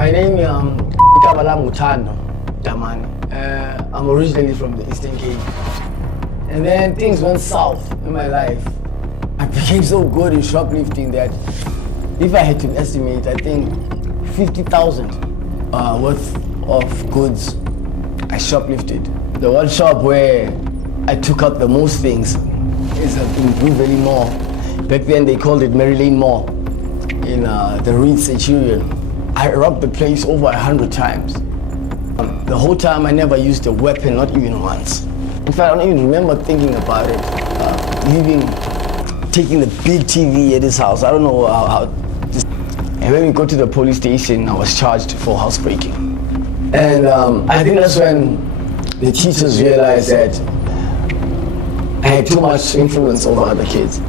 My name is Thando, DAMANE. I'm originally from the Eastern Cape. And then things went south in my life. I became so good in shoplifting that if I had to estimate, I think 50,000 worth of goods I shoplifted. The one shop where I took out the most things is in Blue Valley Mall. Back then they called it Mary Lane Mall in the Reed Centurion. I robbed the place over 100 times. The whole time I never used a weapon, not even once. In fact, I don't even remember thinking about it. Taking the big TV at his house. I don't know how this. And when we got to the police station, I was charged for housebreaking. And I think that's when the teachers realized that I had too much influence over other kids.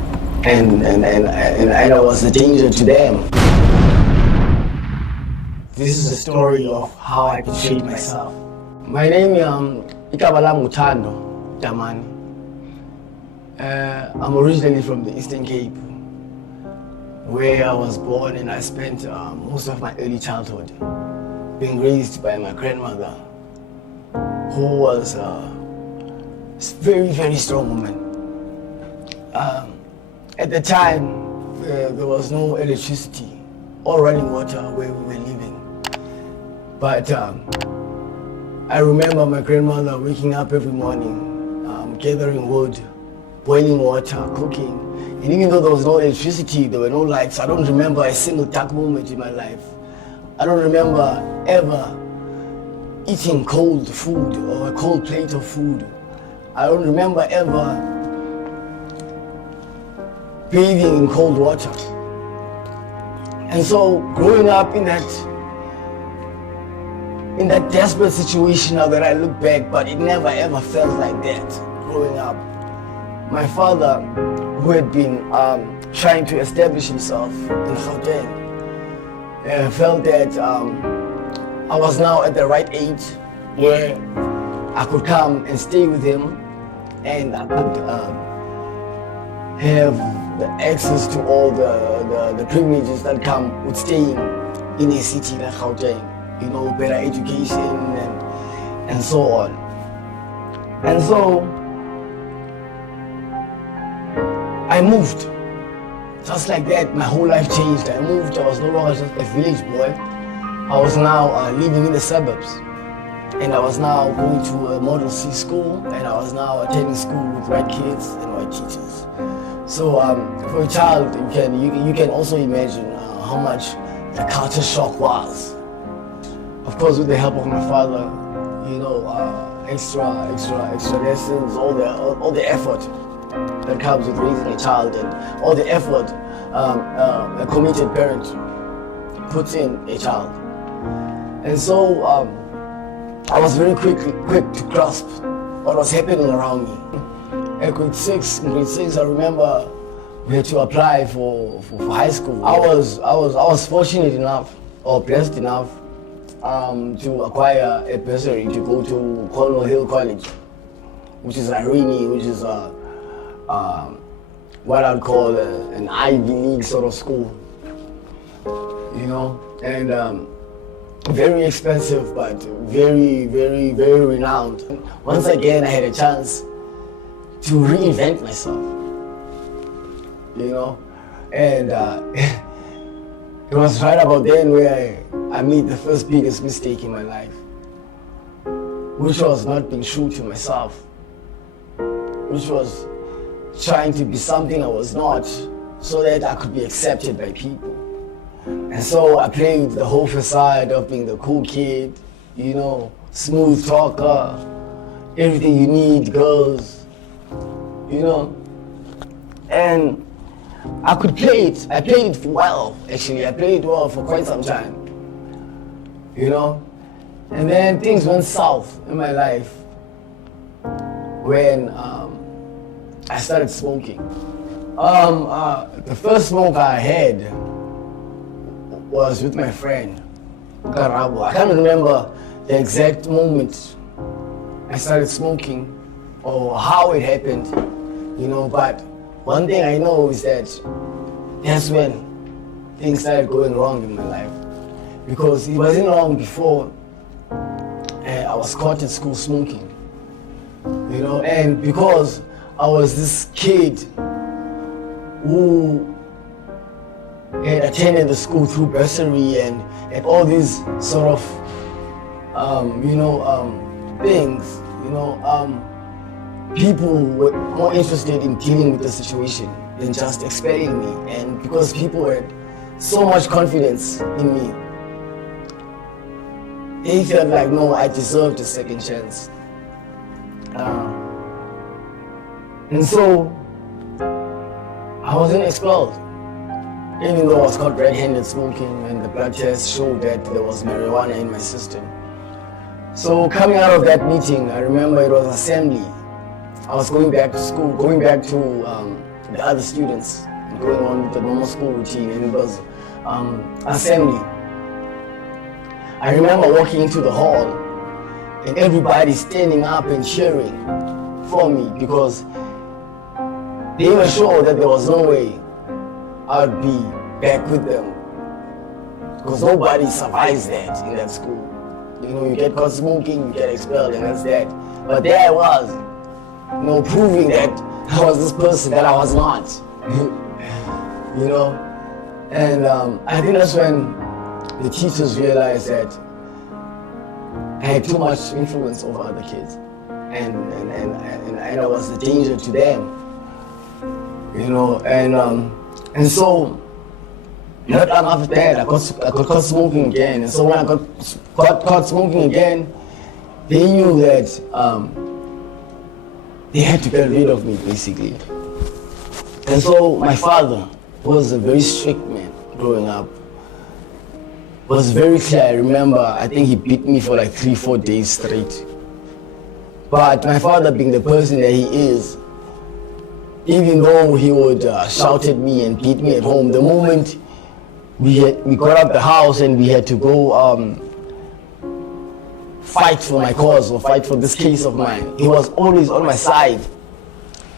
And I was a danger to them. This is the story of how I betrayed myself. My name is Thando, DAMANE. I'm originally from the Eastern Cape, where I was born, and I spent most of my early childhood being raised by my grandmother, who was a very, very strong woman. At the time, there was no electricity or running water where we were living. But I remember my grandmother waking up every morning, gathering wood, boiling water, cooking. And even though there was no electricity, there were no lights, I don't remember a single dark moment in my life. I don't remember ever eating cold food or a cold plate of food. I don't remember ever bathing in cold water. And so growing up in that desperate situation, now that I look back, but it never ever felt like that growing up. My father, who had been trying to establish himself in Gauteng, felt that I was now at the right age where I could come and stay with him, and I could have the access to all the privileges that come with staying in a city like Gauteng. You know, better education and so on. And so I moved. Just like that, my whole life changed. I moved. I was no longer just a village boy. I was now living in the suburbs. And I was now going to a Model C school, and I was now attending school with white kids and white teachers. So for a child, you can also imagine how much the culture shock was. Of course, with the help of my father, you know, extra lessons, all the effort that comes with raising a child, and all the effort a committed parent puts in a child. And so I was very quick to grasp what was happening around me. In grade 6, I remember we had to apply for high school. I was fortunate enough, or blessed enough, to acquire a bursary to go to Cornwall Hill College, which is Irene, which is what I'd call an Ivy League sort of school, you know, and very expensive, but very, very, very renowned. Once again, I had a chance to reinvent myself, you know, and it was right about then where I made the first biggest mistake in my life, which was not being true to myself, which was trying to be something I was not so that I could be accepted by people. And so I played the whole facade of being the cool kid, you know, smooth talker, everything you need, girls, you know, and I could play it. I played it well, actually. I played it well for quite some time, you know. And then things went south in my life when I started smoking. The first smoke I had was with my friend, Karabo. I can't remember the exact moment I started smoking or how it happened, you know, but one thing I know is that that's when things started going wrong in my life. because it wasn't long before I was caught at school smoking. And because I was this kid who had attended the school through bursary and all these sort of things, people were more interested in dealing with the situation than just expelling me. And because people had so much confidence in me, they felt like, no, I deserved a second chance. And so I wasn't expelled, even though I was caught red-handed smoking and the blood test showed that there was marijuana in my system. So coming out of that meeting, I remember it was assembly. I was going back to school, going back to the other students, going on with the normal school routine, and it was assembly. I remember walking into the hall and everybody standing up and cheering for me because they were sure that there was no way I'd be back with them, because nobody survives that in that school. You get caught smoking, you get expelled, and that's that. But there I was, proving that I was this person that I was not. And I think that's when the teachers realized that I had too much influence over other kids, and I was a danger to them. And so not long after that, I got caught smoking again. And so when I got caught smoking again, they knew that they had to get rid of me, basically. And so my father was a very strict man growing up. Was very clear. I remember, I think he beat me for like 3-4 days straight. But my father, being the person that he is, even though he would shout at me and beat me at home, the moment we got up the house and we had to go fight for my cause or fight for this case of mine, he was always on my side,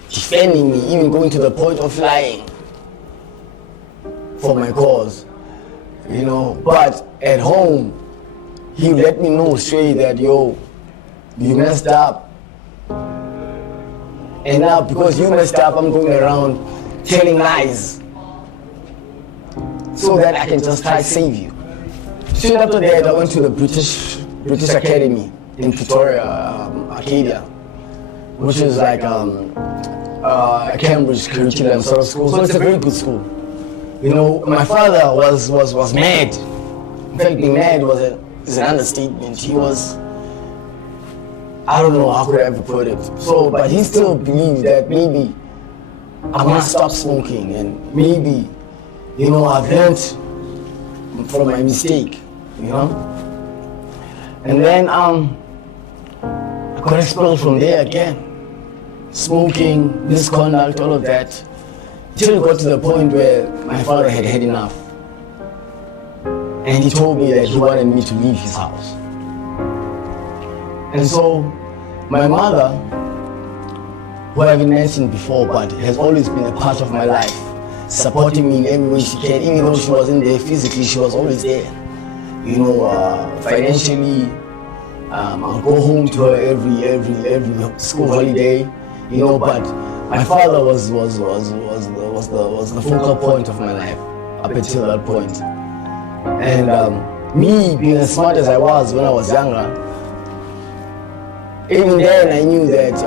defending me, even going to the point of lying for my cause. But at home, he let me know straight that, you messed up. And now, because you messed up, I'm going around telling lies so that I can just try to save you. Soon after that, I went to the British Academy in Pretoria, Arcadia, which is like a Cambridge curriculum sort of school. So it's a very good school. My father was mad. In fact, being mad is an understatement. He was, I don't know how could I ever put it. So, but he still believed that maybe I must stop smoking, and maybe, I've learned from my mistake, And then I got expelled from there again. Smoking, misconduct, all of that. Till it got to the point where my father had had enough. And he told me that he wanted me to leave his house. And so my mother, who I haven't mentioned before, but has always been a part of my life, supporting me in every way she can. Even though she wasn't there physically, she was always there. Financially, I'll go home to her every school holiday, but my father was the focal point of my life up until that point. And me being as smart as I was when I was younger, even then I knew that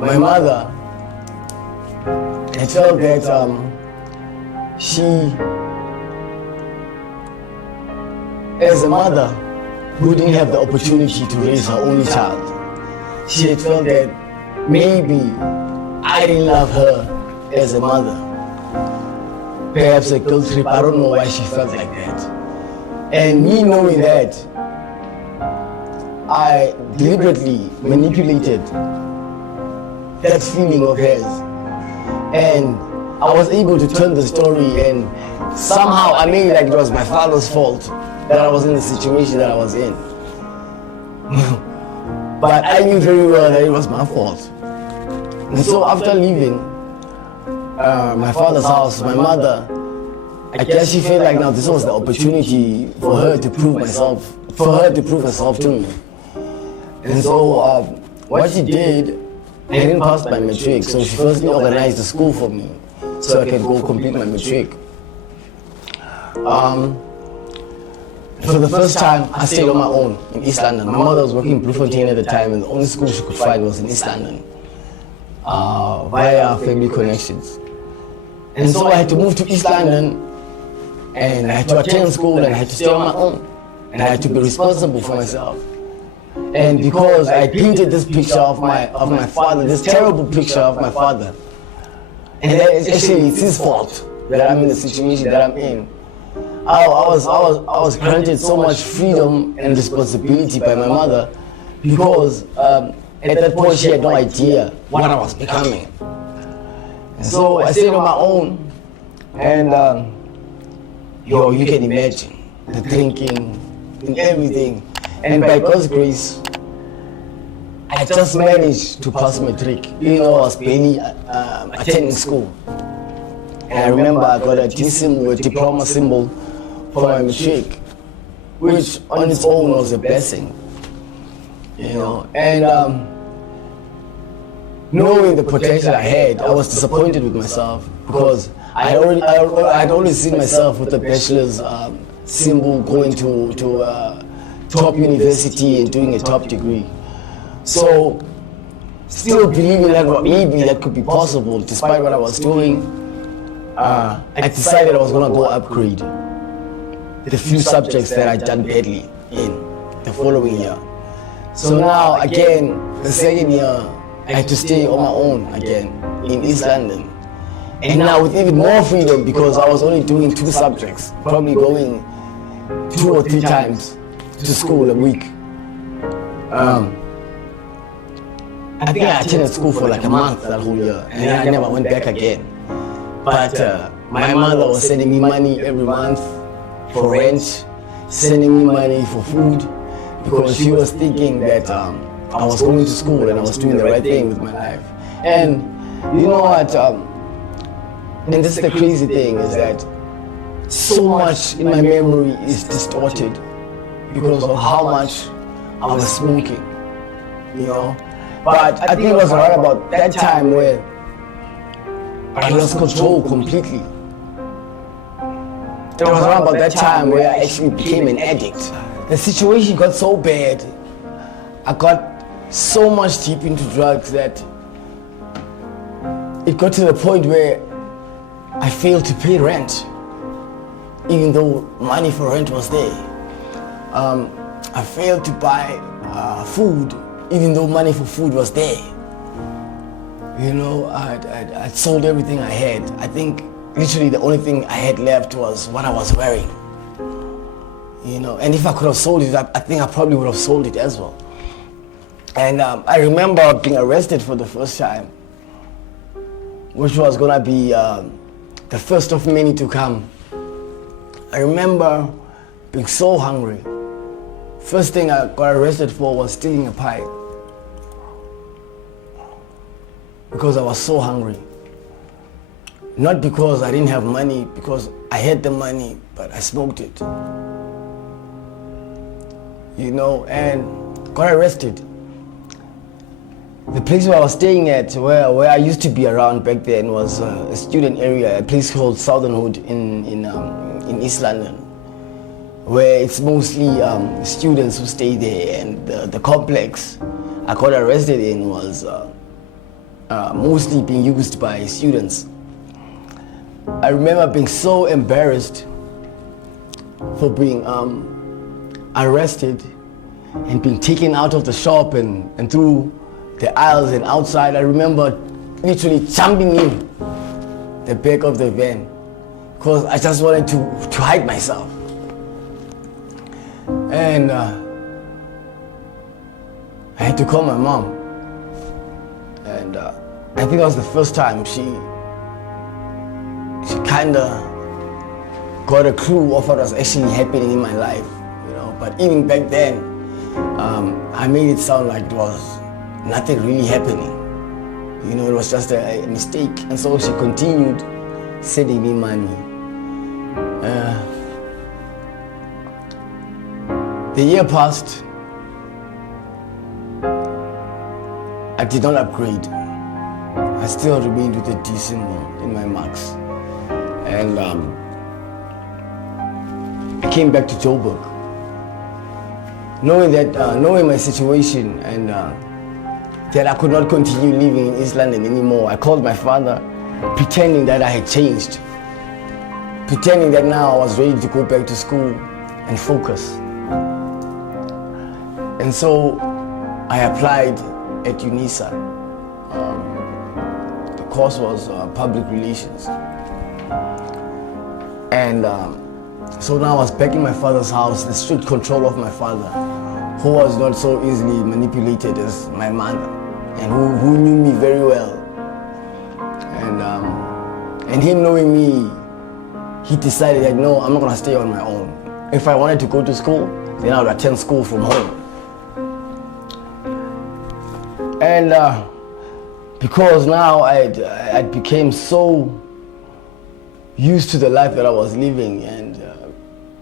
my mother, I felt that she, as a mother who didn't have the opportunity to raise her only child, she had felt that maybe I didn't love her as a mother. Perhaps a guilt trip, I don't know why she felt like that. And me knowing that, I deliberately manipulated that feeling of hers. And I was able to turn the story, and somehow I made it like it was my father's fault that I was in the situation that I was in. But I knew very well that it was my fault. And so after leaving my father's house, my mother I guess she felt like now this was the opportunity for her to prove herself to me. And so what she did, I didn't pass my matric, so she firstly organized the school for me so I could go complete my matric. For the first time, I stayed on my own in East London. My mother was working in Bloemfontein at the time, and the only school she could find was in East London via family connections. And so I had to move to East London, and I had to attend school, and I had to stay on my own, and I had to be responsible for myself. And because I painted this picture of my father, this terrible picture of my father, and that is actually it's his fault that I'm in the situation that I'm in. I was granted so much freedom and responsibility by my mother because at that point she had no idea what I was becoming. And so I stayed on my own, and you can imagine the drinking and everything. And by God's grace, I just managed to pass my matric. I was barely attending school. And I remember I got a diploma symbol for my matric, which on its own was a blessing. And knowing the potential I had, I was disappointed with myself because I'd always seen myself with a bachelor's symbol going to top university and doing a top degree. So, still believing that maybe that could be possible despite what I was doing, I decided I was going to go upgrade the few subjects that I'd done badly in the following year. So now, again, the second year, I had to stay on my own again in East London. And now with even more freedom because I was only doing 2 subjects, probably going 2 or 3 times to school a week. I think I attended school for like a month that whole year, and then I never went back again. But my mother was sending me money every month for rent, sending me money for food, because she was thinking that I was going to school and I was doing the right thing with my life. And you know what? And this is the crazy thing, is that so much in my memory is distorted because of how much I was smoking, But I think it was right about that time where I lost control completely. It was around about that time where I actually became an addict. The situation got so bad, I got so much deep into drugs that it got to the point where I failed to pay rent, even though money for rent was there. I failed to buy food, even though money for food was there. I sold everything I had. I think literally the only thing I had left was what I was wearing. And if I could have sold it, I think I probably would have sold it as well. And I remember being arrested for the first time, which was gonna be the first of many to come. I remember being so hungry. First thing I got arrested for was stealing a pie, because I was so hungry. Not because I didn't have money, because I had the money, but I smoked it. And got arrested. The place where I was staying at, where I used to be around back then, was a student area, a place called Southernhood in East London, where it's mostly students who stay there, and the complex I got arrested in was mostly being used by students. I remember being so embarrassed for being arrested and being taken out of the shop and through the aisles and outside. I remember literally jumping in the back of the van because I just wanted to hide myself. And I had to call my mom. And I think that was the first time she kind of got a clue of what was actually happening in my life, But even back then, I made it sound like it was nothing really happening. It was just a mistake. And so she continued sending me money. The year passed. I did not upgrade. I still remained with a decent one in my marks. And I came back to Joburg. Knowing my situation and that I could not continue living in East London anymore, I called my father, pretending that I had changed. Pretending that now I was ready to go back to school and focus. And so I applied at UNISA. The course was public relations. And so now I was back in my father's house, the strict control of my father, who was not so easily manipulated as my mother, and who knew me very well. And him knowing me, he decided that no, I'm not gonna stay on my own. If I wanted to go to school, then I would attend school from home. And because now I became so used to the life that I was living and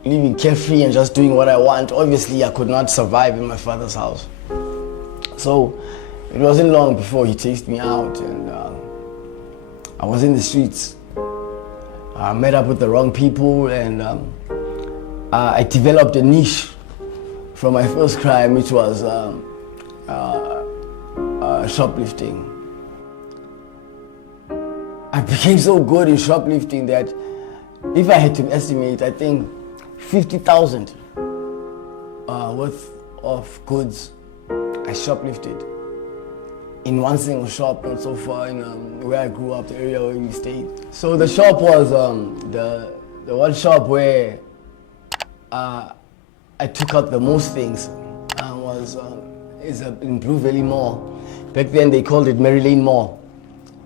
living carefree and just doing what I want, obviously I could not survive in my father's house. So it wasn't long before he chased me out, and I was in the streets. I met up with the wrong people, and I developed a niche from my first crime, which was shoplifting. I became so good in shoplifting that if I had to estimate, I think 50,000 worth of goods I shoplifted in one single shop, not so far in where I grew up, the area where we stayed. So the shop was the one shop where I took out the most things. Is in Blue Valley Mall. Back then they called it Mary Lane Mall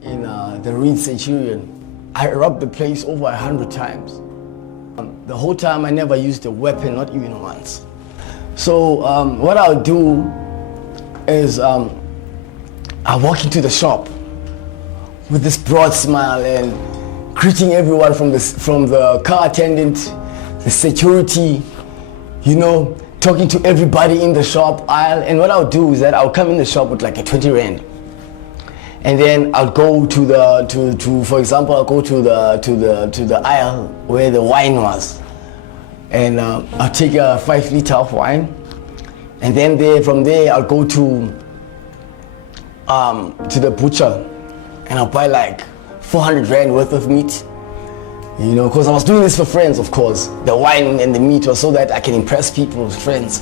in the Reed Centurion. I robbed the place over 100 times. The whole time I never used a weapon, not even once. So what I'll do is I walk into the shop with this broad smile and greeting everyone from the car attendant, the security, talking to everybody in the shop aisle. And what I'll do is that I'll come in the shop with like a 20 rand. And then I'll go for example, I'll go to the aisle where the wine was, and I'll take a 5 liter of wine, and then from there I'll go to the butcher, and I'll buy like 400 rand worth of meat, because I was doing this for friends, of course. The wine and the meat was so that I can impress people's friends.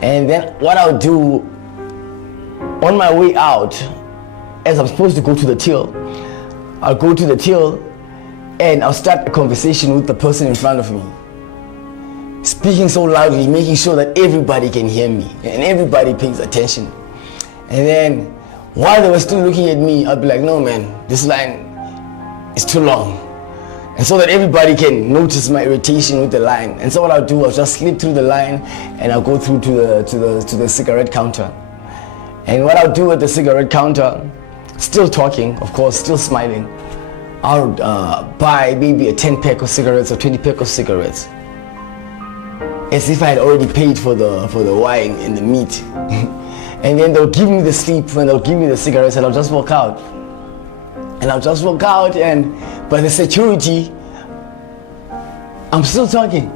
And then what I'll do on my way out, as I'm supposed to go to the till, I'll go to the till and I'll start a conversation with the person in front of me, speaking so loudly, making sure that everybody can hear me and everybody pays attention. And then while they were still looking at me, I'll be like, no man, this line is too long. And so that everybody can notice my irritation with the line. And so what I'll do, I'll just slip through the line and I'll go through to the cigarette counter. And what I'll do at the cigarette counter, still talking, of course, still smiling, I'll buy maybe a 10 pack of cigarettes or 20 pack of cigarettes, as if I had already paid for the wine and the meat. And then they'll give me the slip and they'll give me the cigarettes, and I'll just walk out. And by the security, I'm still talking.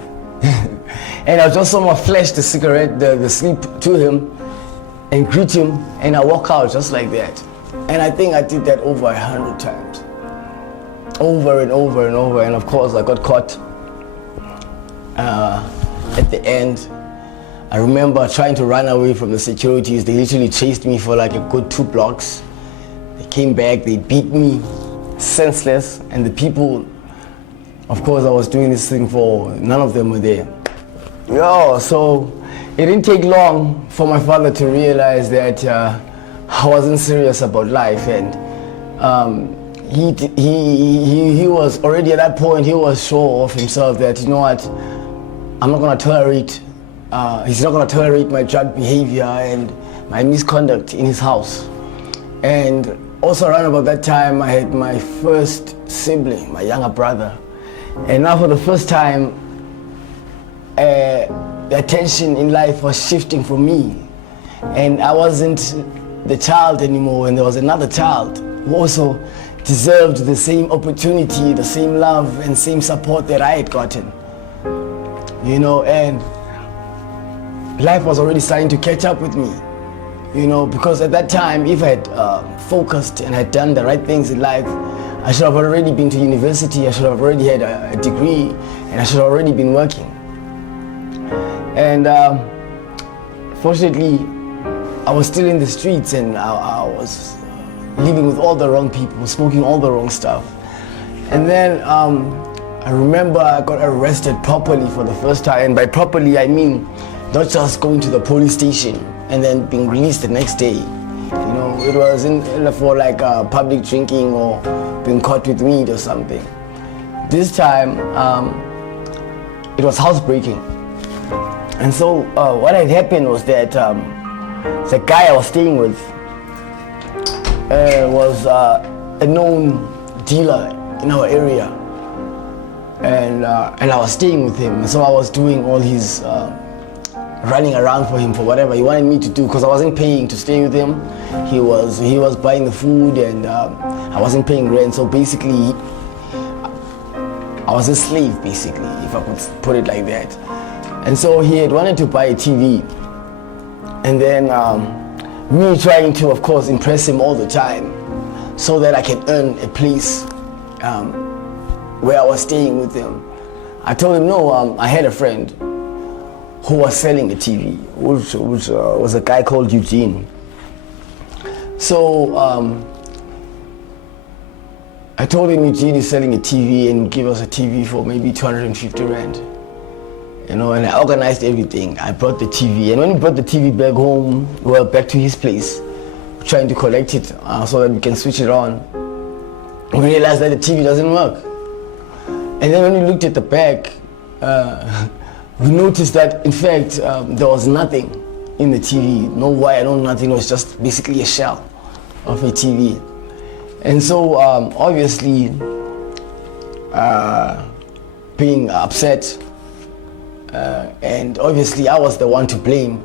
And I'll just somehow flash the cigarette, the slip to him and greet him, and I walk out just like that. And I think I did that over 100 times. Over and over and over. And of course I got caught at the end. I remember trying to run away from the securities. They literally chased me for like a good 2 blocks. They came back, they beat me senseless, and the people, of course I was doing this thing for, none of them were there. So it didn't take long for my father to realize that I wasn't serious about life, and he was already at that point. He was sure of himself that, you know what, I'm not gonna tolerate. He's not gonna tolerate my drug behavior and my misconduct in his house. And also around about that time, I had my first sibling, my younger brother, and now for the first time, the attention in life was shifting from me. And I wasn't the child anymore, and there was another child who also deserved the same opportunity, the same love and same support that I had gotten. You know, and life was already starting to catch up with me. You know, because at that time, if I had focused and had done the right things in life, I should have already been to university, I should have already had a degree, and I should have already been working. And fortunately, I was still in the streets, and I was living with all the wrong people, smoking all the wrong stuff. And then I remember I got arrested properly for the first time, and by properly I mean not just going to the police station and then being released the next day. You know, it was for like public drinking or being caught with weed or something. This time, it was housebreaking. And so what had happened was that the guy I was staying with was a known dealer in our area. And I was staying with him. And so I was doing all his running around for him for whatever he wanted me to do, because I wasn't paying to stay with him. He was buying the food, and I wasn't paying rent. So basically, I was a slave, basically, if I could put it like that. And so he had wanted to buy a TV, and then me trying to, of course, impress him all the time, so that I can earn a place where I was staying with him. I told him no. I had a friend who was selling a TV, which was a guy called Eugene. So I told him Eugene is selling a TV and give us a TV for maybe 250 rand. You know, and I organized everything. I brought the TV, and when we brought the TV back home, well, back to his place, trying to collect it so that we can switch it on, we realized that the TV doesn't work. And then when we looked at the back, we noticed that, in fact, there was nothing in the TV. No wire, no nothing. It was just basically a shell of a TV. And so, obviously, being upset, and obviously I was the one to blame,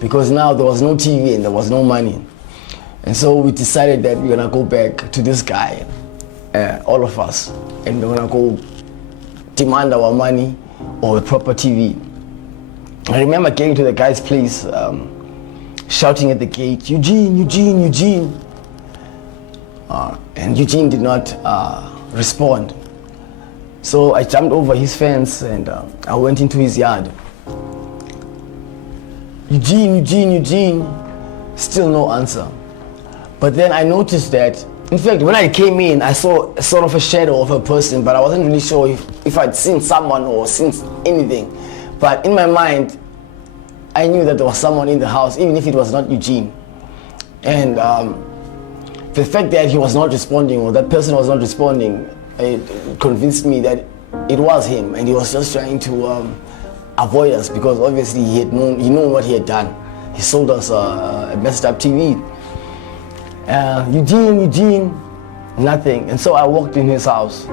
because now there was no TV and there was no money. And so we decided that we're gonna go back to this guy, all of us, and we're gonna go demand our money or a proper TV. I remember getting to the guy's place, shouting at the gate, "Eugene, Eugene, Eugene." And Eugene did not respond. So I jumped over his fence and I went into his yard. "Eugene, Eugene, Eugene," still no answer. But then I noticed that, in fact, when I came in, I saw sort of a shadow of a person, but I wasn't really sure if I'd seen someone or seen anything. But in my mind, I knew that there was someone in the house, even if it was not Eugene. And the fact that he was not responding, or that person was not responding, it convinced me that it was him, and he was just trying to avoid us, because obviously he knew what he had done. He sold us a messed up TV. "Eugene, Eugene," nothing. And so I walked in his house.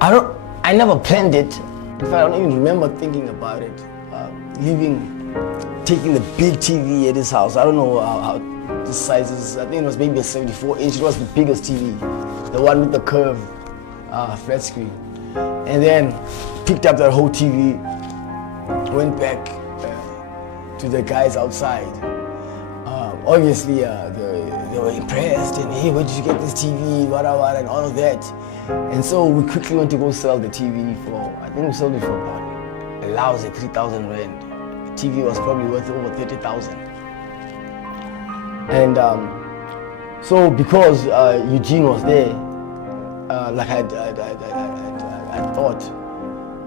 I never planned it. In fact, I don't even remember thinking about it. Taking the big TV at his house. I don't know how the size is. I think it was maybe a 74-inch. It was the biggest TV, the one with the curve flat screen. And then picked up that whole TV, went back to the guys outside. Obviously, they were impressed, and "Hey, where did you get this TV, what, and all of that." And so we quickly went to go sell the TV for, I think we sold it for about a lousy 3,000 rand. The TV was probably worth over 30,000. And so because Eugene was there, like I thought,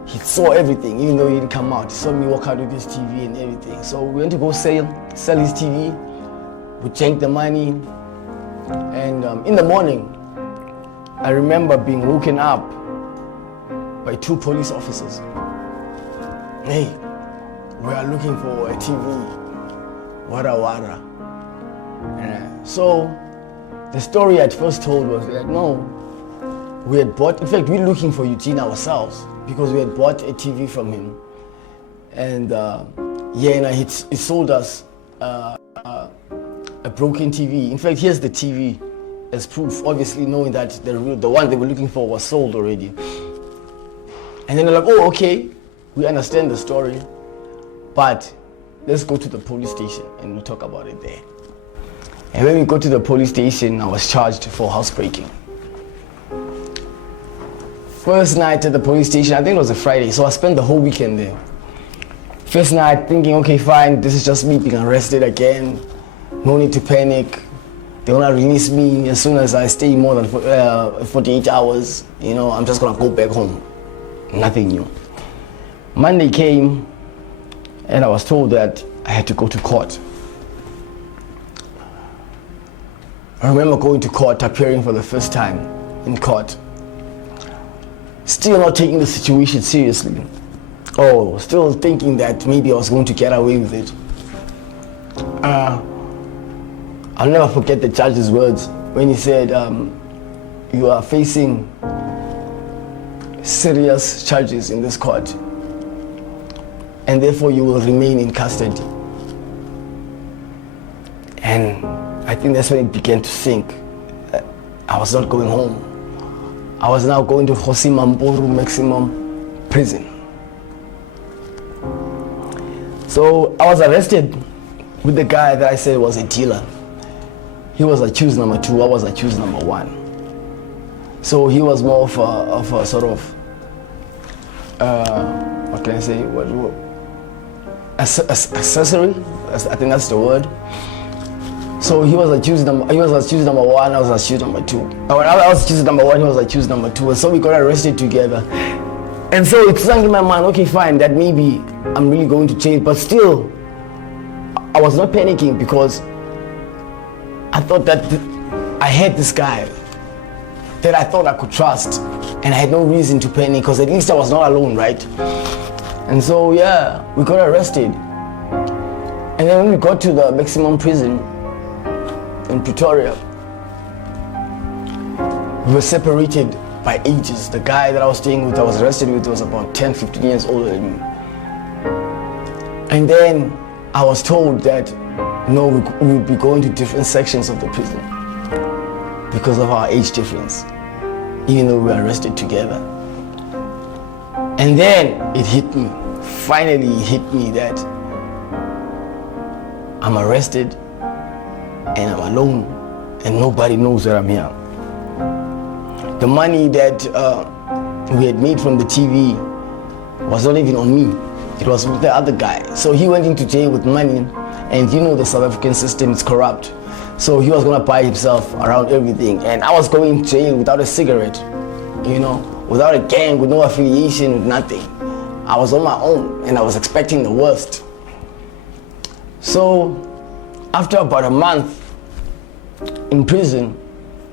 he saw everything, even though he didn't come out. He saw me walk out with his TV and everything. So we went to go sell his TV. We checked the money, and in the morning, I remember being woken up by 2 police officers. "Hey, we are looking for a TV, wada. So the story I'd first told was that no, we had bought, in fact, we're looking for Eugene ourselves, because we had bought a TV from him. And he sold us a broken TV. In fact, here's the TV as proof, obviously knowing that the one they were looking for was sold already. And then they're like, oh, okay, we understand the story, but let's go to the police station and we'll talk about it there. And when we go to the police station, I was charged for housebreaking. First night at the police station, I think it was a Friday, so I spent the whole weekend there. First night thinking, okay, fine, this is just me being arrested again. No need to panic. They wanna release me as soon as I stay more than 48 hours. I'm just gonna go back home. Nothing new. Monday came and I was told that I had to go to court. I remember going to court, appearing for the first time in court. Still not taking the situation seriously. Still thinking that maybe I was going to get away with it. I'll never forget the judge's words when he said, you are facing serious charges in this court, and therefore you will remain in custody. And I think that's when it began to sink. I was not going home. I was now going to Hosi Mamporu Maximum Prison. So I was arrested with the guy that I said was a dealer. He was accused number 2, I was accused number 1. So he was more of a sort of, what can I say, accessory, I think that's the word. So he was accused number 1, I was accused number 2. I was accused number 1, he was accused number 2, and so we got arrested together. And so it sank in my mind, okay fine, that maybe I'm really going to change, but still, I was not panicking because I thought that I had this guy that I thought I could trust, and I had no reason to panic because at least I was not alone, right? And so we got arrested. And then when we got to the maximum prison in Pretoria, we were separated by ages. The guy that I was staying with, I was arrested with, was about 10, 15 years older than me. And then I was told that no, we would be going to different sections of the prison because of our age difference, even though we were arrested together. And then it hit me, finally it hit me that I'm arrested and I'm alone and nobody knows that I'm here. The money that we had made from the TV was not even on me, it was with the other guy. So he went into jail with money, and the South African system is corrupt. So he was gonna buy himself around everything, and I was going to jail without a cigarette, without a gang, with no affiliation, with nothing. I was on my own and I was expecting the worst. So after about a month in prison,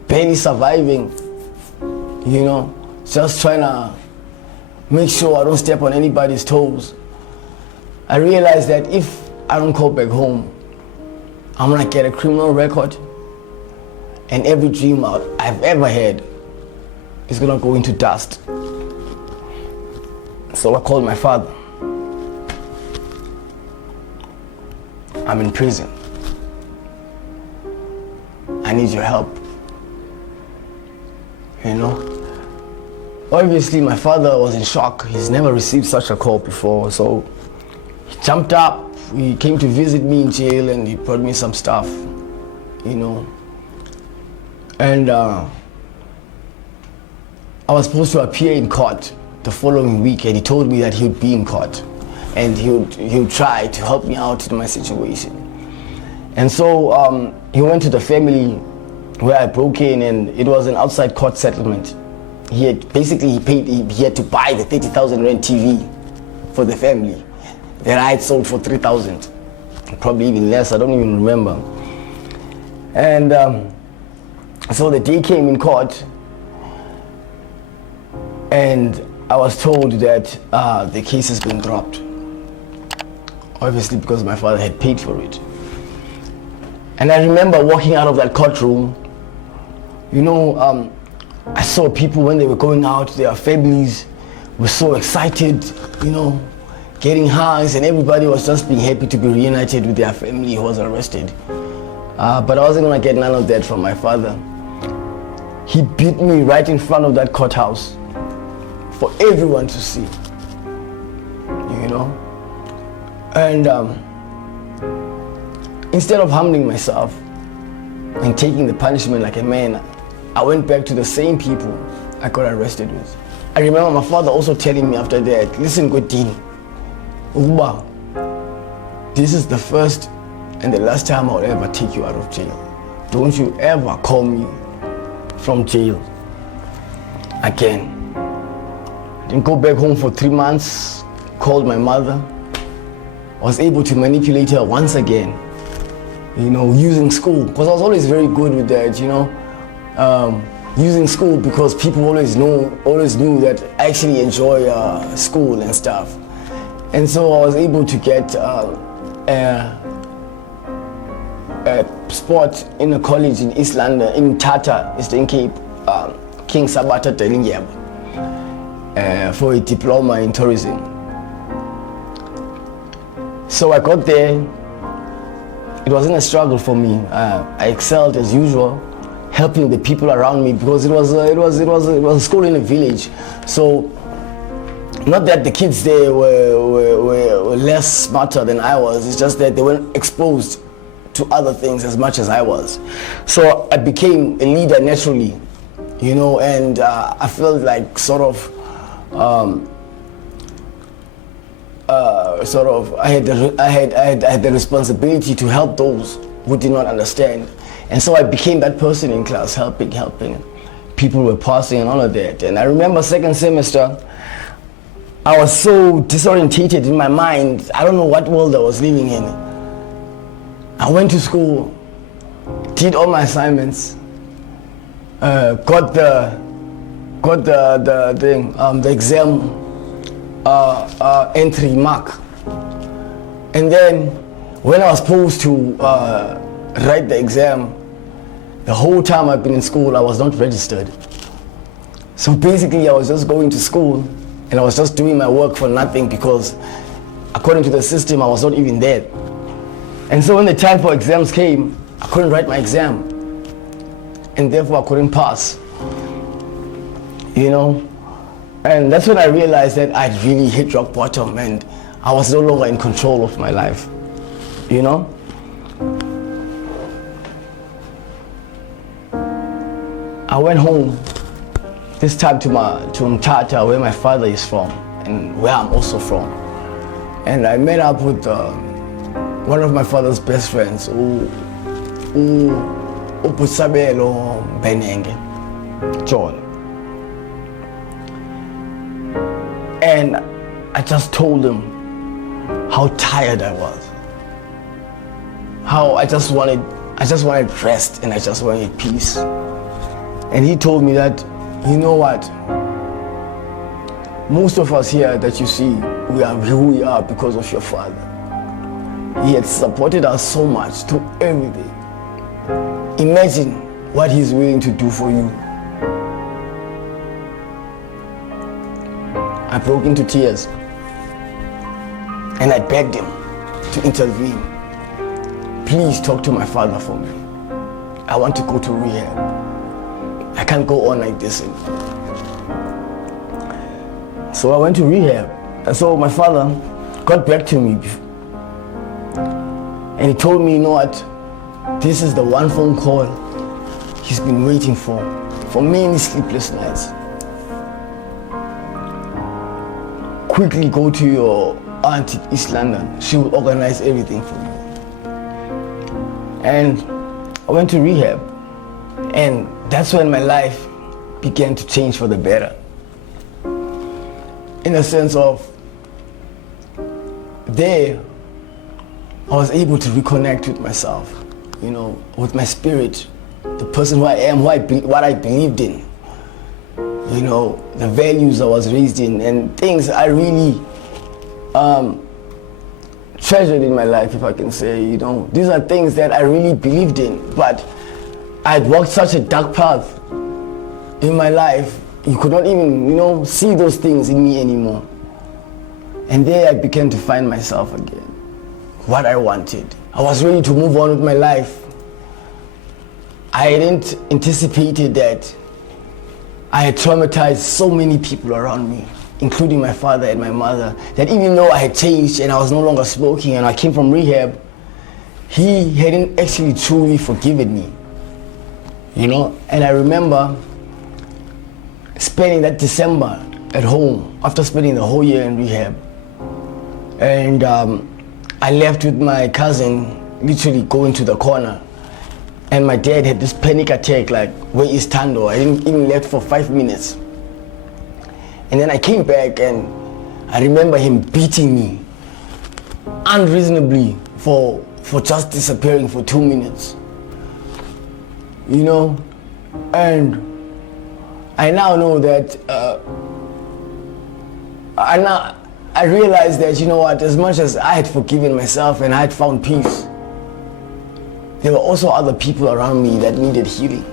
barely surviving, just trying to make sure I don't step on anybody's toes, I realized that if I don't go back home, I'm gonna get a criminal record, and every dream I've ever had is gonna go into dust. So I called my father. I'm in prison. I need your help. Obviously my father was in shock. He's never received such a call before, so he jumped up. He came to visit me in jail and he brought me some stuff, and I was supposed to appear in court the following week, and he told me that he would be in court and he would try to help me out in my situation. And so he went to the family where I broke in, and it was an outside court settlement. He had to buy the 30,000 rand TV for the family that I had sold for 3,000, probably even less, I don't even remember. And so the day came in court, and I was told that the case has been dropped, obviously because my father had paid for it. And I remember walking out of that courtroom, I saw people when they were going out, their families were so excited, getting hugs, and everybody was just being happy to be reunited with their family who was arrested. But I wasn't gonna get none of that from my father. He beat me right in front of that courthouse for everyone to see, you know? And instead of humbling myself and taking the punishment like a man, I went back to the same people I got arrested with. I remember my father also telling me after that, listen, Godini, Uba, this is the first and the last time I'll ever take you out of jail. Don't you ever call me from jail again. I didn't go back home for 3 months, called my mother, was able to manipulate her once again, you know, using school, because I was always very good with that, you know, using school because people always knew that I actually enjoy school and stuff. And so I was able to get a spot in a college in East London, in Tata, Eastern Cape, King Sabata Telingab, for a diploma in tourism. So I got there. It wasn't a struggle for me. I excelled as usual, helping the people around me because it was a school in a village. So not that the kids there were less smarter than I was. It's just that they weren't exposed to other things as much as I was. So I became a leader naturally, you know, and I felt like I had the responsibility to help those who did not understand. And so I became that person in class, helping. People were passing and all of that. And I remember second semester, I was so disorientated in my mind. I don't know what world I was living in. I went to school, did all my assignments, got the exam entry mark, and then when I was supposed to write the exam, the whole time I've been in school I was not registered. So basically I was just going to school and I was just doing my work for nothing because according to the system I was not even there. And so when the time for exams came, I couldn't write my exam, and therefore I couldn't pass, you know. And that's when I realized that I'd really hit rock bottom and I was no longer in control of my life, you know. I went home, this time to Mthatha, where my father is from and where I'm also from. And I met up with one of my father's best friends, Pusabelo Benenge, John. And I just told him how tired I was, how I just wanted rest and I just wanted peace. And he told me that, you know what, most of us here that you see, we are who we are because of your father. He had supported us so much through everything. Imagine what he's willing to do for you. I broke into tears and I begged him to intervene. Please talk to my father for me. I want to go to rehab. I can't go on like this anymore. So I went to rehab. And so my father got back to me and he told me, you know what, this is the one phone call he's been waiting for many sleepless nights. Quickly go to your aunt in East London. She will organize everything for you. And I went to rehab. And that's when my life began to change for the better. In the sense of, there, I was able to reconnect with myself, you know, with my spirit, the person who I am, what I believed in, you know, the values I was raised in, and things I really treasured in my life, if I can say, you know. These are things that I really believed in, but I'd walked such a dark path in my life, you could not even, you know, see those things in me anymore. And there I began to find myself again, what I wanted. I was ready to move on with my life. I hadn't anticipated that I had traumatized so many people around me, including my father and my mother, that even though I had changed and I was no longer smoking and I came from rehab, he hadn't actually truly forgiven me, you know? And I remember spending that December at home after spending the whole year in rehab. And I left with my cousin, literally going to the corner. And my dad had this panic attack, like, where is Thando? I didn't even left for 5 minutes. And then I came back and I remember him beating me unreasonably for just disappearing for 2 minutes. You know? And I now know that, I realized that, you know what, as much as I had forgiven myself and I had found peace, there were also other people around me that needed healing.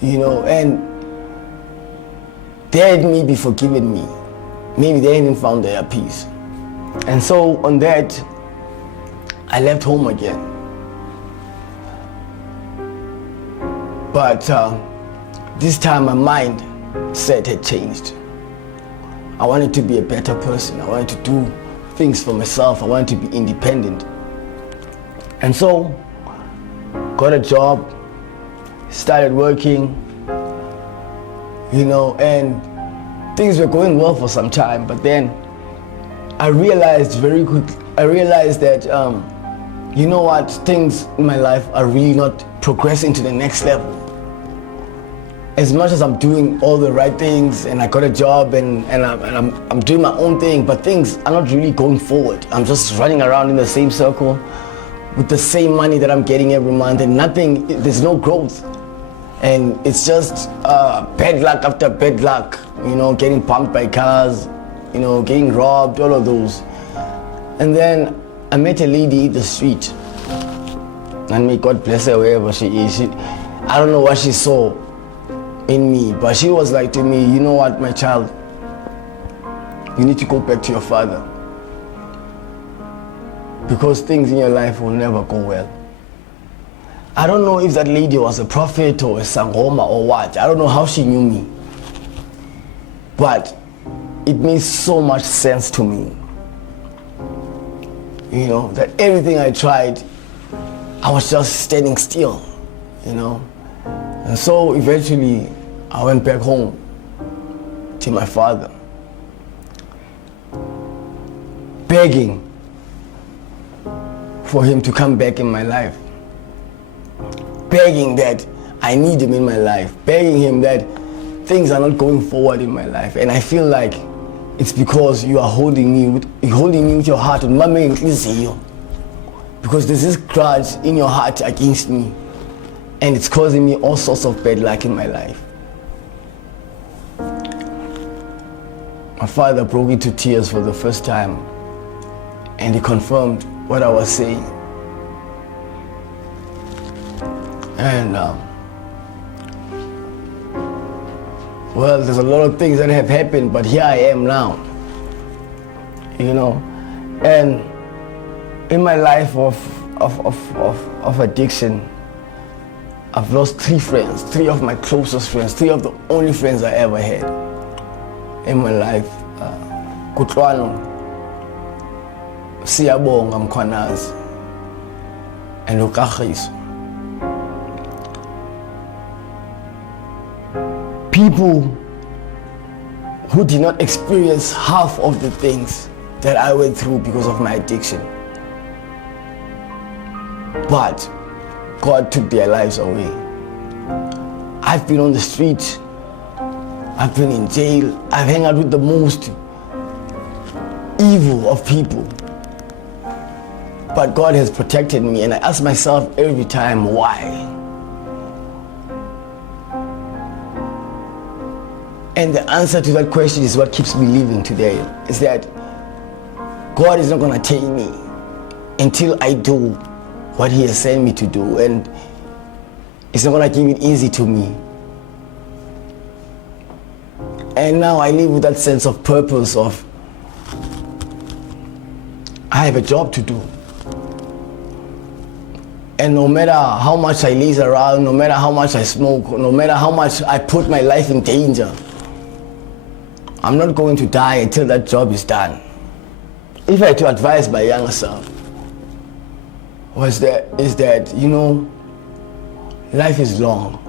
You know, and they had maybe forgiven me. Maybe they hadn't found their peace. And so on that, I left home again. But this time my mindset had changed. I wanted to be a better person. I wanted to do things for myself. I wanted to be independent. And so, got a job, started working, you know, and things were going well for some time. But then I realized very quickly, that, you know what, things in my life are really not progressing to the next level. As much as I'm doing all the right things and I got a job and I'm doing my own thing, but things are not really going forward. I'm just running around in the same circle with the same money that I'm getting every month, and nothing, there's no growth. And it's just bad luck after bad luck, you know, getting pumped by cars, you know, getting robbed, all of those. And then I met a lady in the street, and may God bless her wherever she is. I don't know what she saw in me, but she was like to me, you know what, my child, you need to go back to your father, because things in your life will never go well. I don't know if that lady was a prophet or a sangoma or what. I don't know how she knew me, but it made so much sense to me. You know, that everything I tried, I was just standing still, you know. And so eventually I went back home to my father, begging for him to come back in my life, begging that I need him in my life, begging him that things are not going forward in my life. And I feel like it's because you are holding me with your heart, and mama inhliziyo, because there's this grudge in your heart against me, and it's causing me all sorts of bad luck in my life. My father broke into tears for the first time, and he confirmed what I was saying. And well, there's a lot of things that have happened, but here I am now, you know. And in my life of addiction, I've lost 3 friends, 3 of my closest friends, 3 of the only friends I ever had in my life. Kutlwano, Siyabonga Mkhwanazi, and Ukagiso. People who did not experience half of the things that I went through because of my addiction. But God took their lives away. I've been on the street, I've been in jail, I've hung out with the most evil of people. But God has protected me, and I ask myself every time, why? And the answer to that question is what keeps me living today, is that God is not gonna take me until I do what He has sent me to do, and He's not gonna give it easy to me. And now I live with that sense of purpose of I have a job to do. And no matter how much I laze around, no matter how much I smoke, no matter how much I put my life in danger, I'm not going to die until that job is done. If I had to advise my younger self, is that, you know, life is long.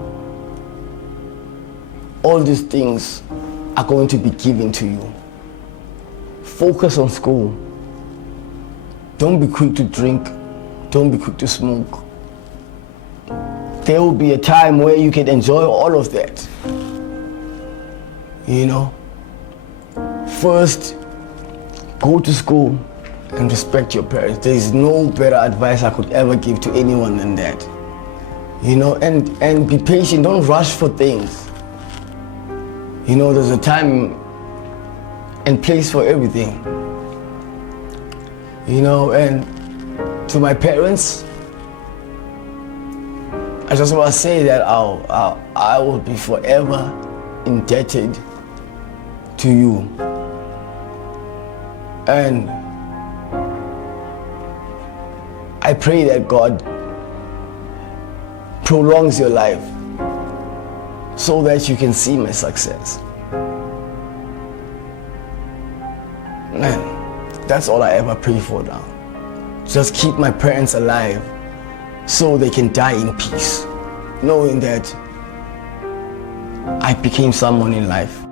All these things are going to be given to you. Focus on school. Don't be quick to drink. Don't be quick to smoke. There will be a time where you can enjoy all of that. You know? First, go to school and respect your parents. There is no better advice I could ever give to anyone than that. You know, and be patient. Don't rush for things. You know, there's a time and place for everything. You know, and to my parents, I just want to say that I will be forever indebted to you. And I pray that God prolongs your life so that you can see my success. Man, that's all I ever pray for now. Just keep my parents alive so they can die in peace, knowing that I became someone in life.